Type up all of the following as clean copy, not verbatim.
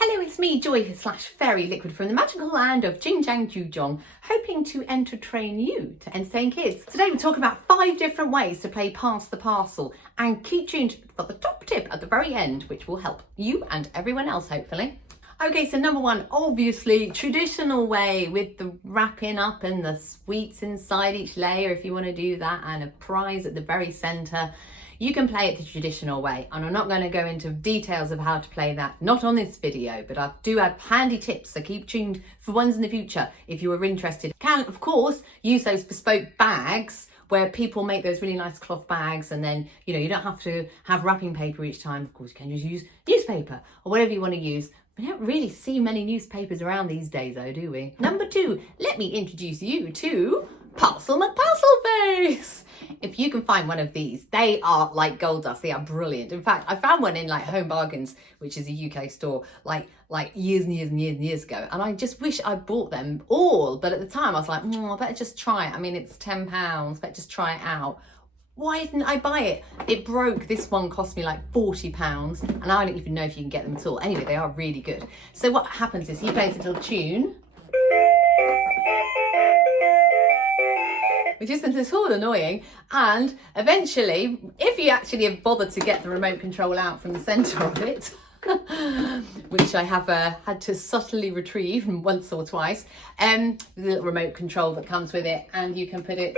Hello, it's me, Joy / Fairy Liquid from the magical land of JingJangJooJong, hoping to entertain you, to entertain kids. Today we're talking about 5 different ways to play Pass the Parcel, and keep tuned for the top tip at the very end, which will help you and everyone else, hopefully. Okay, so number 1, obviously, traditional way with the wrapping up and the sweets inside each layer if you want to do that, and a prize at the very centre. You can play it the traditional way, and I'm not going to go into details of how to play that, not on this video, but I do have handy tips, so keep tuned for ones in the future if you are interested. You can, of course, use those bespoke bags where people make those really nice cloth bags, and then, you know, you don't have to have wrapping paper each time. Of course, you can just use newspaper or whatever you want to use. We don't really see many newspapers around these days though, do we? Number 2, let me introduce you to Parcel Face. If you can find one of these, they are like gold dust. They are brilliant. In fact, I found one in like Home Bargains, which is a UK store, like years and years and years and years ago. And I just wish I bought them all. But at the time I was like, I better just try it. I mean, it's £10, better just try it out. Why didn't I buy it? It broke. This one cost me like £40, and I don't even know if you can get them at all. Anyway, they are really good. So what happens is he plays a little tune, which isn't at all annoying, and eventually, if you actually have bothered to get the remote control out from the centre of it, which I have had to subtly retrieve once or twice, the little remote control that comes with it, and you can put it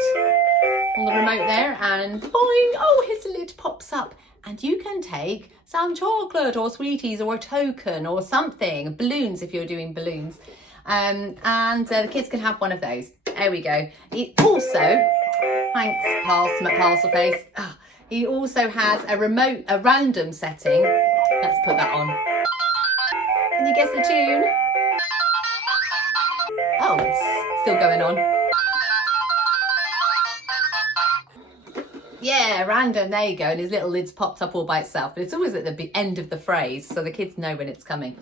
on the remote there, and boing, oh, his lid pops up, and you can take some chocolate or sweeties or a token or something, balloons if you're doing balloons. The kids can have one of those. There we go. He also, thanks Parcel Face, he also has a random setting. Let's put that on. Can you guess the tune? Oh, it's still going on. Yeah, random, there you go. And his little lid's popped up all by itself, but it's always at the end of the phrase, so the kids know when it's coming.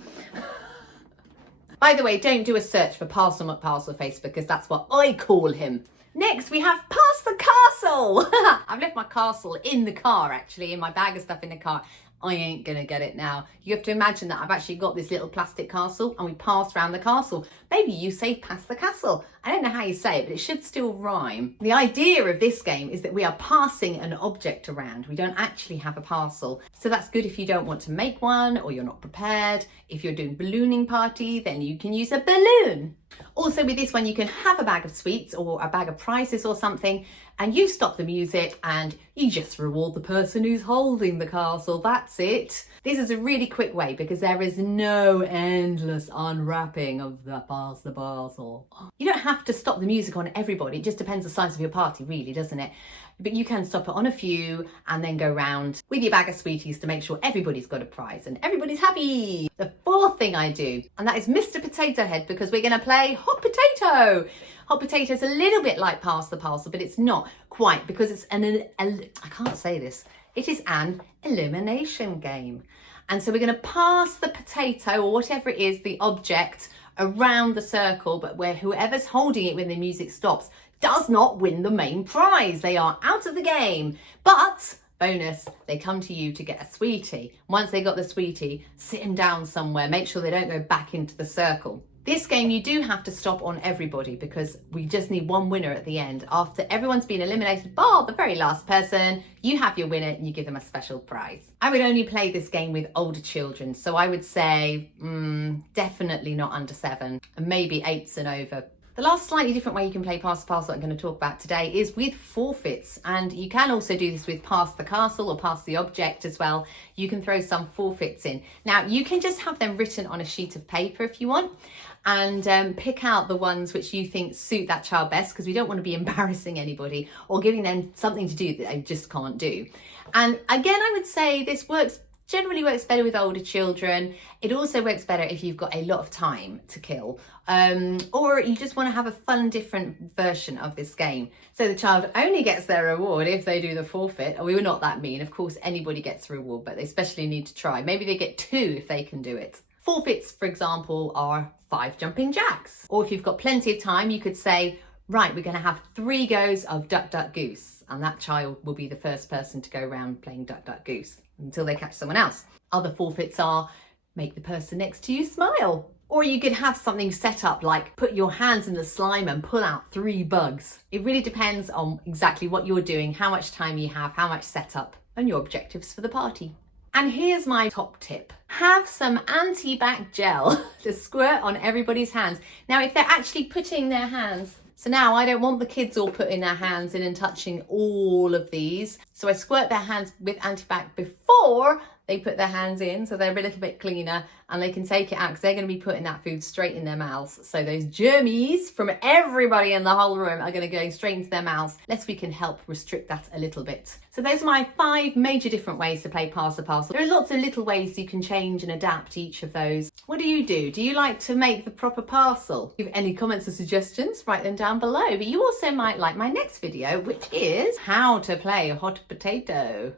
By the way, don't do a search for Parcel Face, because that's what I call him. Next, we have Pass the Castle. I've left my castle in the car, actually, in my bag of stuff in the car. I ain't gonna get it now. You have to imagine that I've actually got this little plastic castle, and we pass around the castle. Maybe you say pass the castle. I don't know how you say it, but it should still rhyme. The idea of this game is that we are passing an object around. We don't actually have a parcel. So that's good if you don't want to make one, or you're not prepared. If you're doing ballooning party, then you can use a balloon. Also with this one, you can have a bag of sweets or a bag of prizes or something, and you stop the music and you just reward the person who's holding the castle. That's it. This is a really quick way because there is no endless unwrapping of the Pass the Parcel. You don't have to stop the music on everybody. It just depends the size of your party, really, doesn't it? But you can stop it on a few and then go round with your bag of sweeties to make sure everybody's got a prize and everybody's happy. The 4th thing I do, and that is Mr. Potato Head, because we're going to play Hot Potato. Hot Potato is a little bit like Pass the Parcel, but it's not quite, because it's I can't say this. It is an elimination game. And so we're going to pass the potato, or whatever it is, the object, around the circle, but where whoever's holding it when the music stops does not win the main prize. They are out of the game. But bonus, they come to you to get a sweetie. Once they got the sweetie, sit them down somewhere. Make sure they don't go back into the circle. This game, you do have to stop on everybody, because we just need one winner at the end. After everyone's been eliminated, bar the very last person, you have your winner and you give them a special prize. I would only play this game with older children, so I would say definitely not under 7, and maybe 8s and over. The last slightly different way you can play Pass the Parcel I'm going to talk about today is with forfeits, and you can also do this with Pass the Castle or Pass the Object as well. You can throw some forfeits in. Now, you can just have them written on a sheet of paper if you want, and pick out the ones which you think suit that child best, because we don't want to be embarrassing anybody or giving them something to do that they just can't do. And again, I would say this generally works better with older children. It also works better if you've got a lot of time to kill, or you just want to have a fun, different version of this game. So the child only gets their reward if they do the forfeit. We were not that mean. Of course, anybody gets a reward, but they especially need to try. Maybe they get 2 if they can do it. Forfeits, for example, are 5 jumping jacks. Or if you've got plenty of time, you could say, right, we're going to have 3 goes of duck, duck, goose. And that child will be the first person to go around playing duck, duck, goose until they catch someone else. Other forfeits are make the person next to you smile. Or you could have something set up like put your hands in the slime and pull out 3 bugs. It really depends on exactly what you're doing, how much time you have, how much setup, and your objectives for the party. And here's my top tip. Have some anti-bac gel to squirt on everybody's hands. Now, if they're actually putting their hands, so now I don't want the kids all putting their hands in and touching all of these. So I squirt their hands with anti-bac before they put their hands in, so they're a little bit cleaner and they can take it out because they're going to be putting that food straight in their mouths. So those germies from everybody in the whole room are going to go straight into their mouths, unless we can help restrict that a little bit. So those are my 5 major different ways to play Pass the Parcel. There are lots of little ways you can change and adapt each of those. What do you do? Do you like to make the proper parcel? If you have any comments or suggestions, write them down below. But you also might like my next video, which is how to play hot potato.